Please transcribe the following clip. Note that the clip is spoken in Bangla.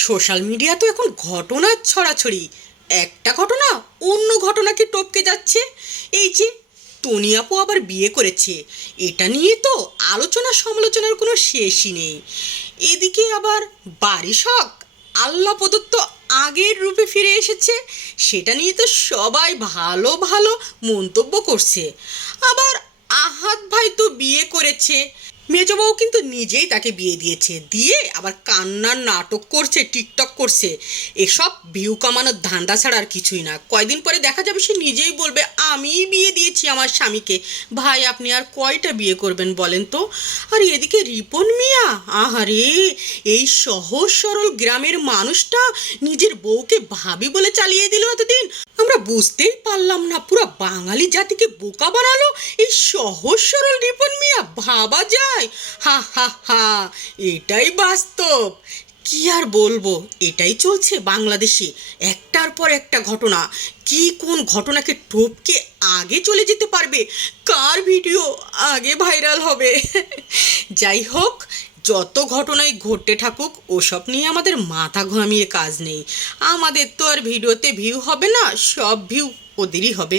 সোশ্যাল মিডিয়া তো এখন ঘটনার ছড়াছড়ি। একটা ঘটনা অন্য ঘটনাকে টপকে যাচ্ছে। এই যে টনি আপু আবার বিয়ে করেছে, এটা নিয়ে তো আলোচনা সমালোচনার কোনো শেষই নেই। এদিকে আবার বারিশক আল্লাহ প্রদত্ত আগের রূপে ফিরে এসেছে, সেটা নিয়ে তো সবাই ভালো ভালো মন্তব্য করছে। আবার আহাদ ভাই তো বিয়ে করেছে, মেজো বউ কিন্তু নিজেই তাকে বিয়ে দিয়েছে, দিয়ে আবার কান্নার নাটক করছে, টিকটক করছে। এসব ভিউ কামানোর ধান্দা ছাড়া আর কিছুই না। কয়দিন পরে দেখা যাবে সে নিজেই বলবে আমিই বিয়ে দিয়েছি আমার স্বামীকে। ভাই আপনি আর কয়টা বিয়ে করবেন বলেন তো? আর এদিকে রিপন মিয়া, আহারে, এই সহজ সরল গ্রামের মানুষটা নিজের বউকে ভাবি বলে চালিয়ে দিল এতদিন। আমরা বুঝতেই পারলাম না, পুরো বাঙালি জাতিকে বোকা বানালো এই সহজ সরল রিপন মিয়া। ভাবা যায়? হা হা হা, এটাই বাস্তব। কি আর বলবো, এটাই চলছে বাংলাদেশে, একটার পর একটা ঘটনা। কি কোন ঘটনাকে টপকে আগে চলে যেতে পারবে, কার ভিডিও আগে ভাইরাল হবে। যাই হোক, যত ঘটনাই ঘটতে থাকুক ওসব নিয়ে আমাদের মাথা ঘামিয়ে কাজ নেই। আমাদের তো আর ভিডিওতে ভিউ হবে না, সব ভিউ ওদেরই হবে।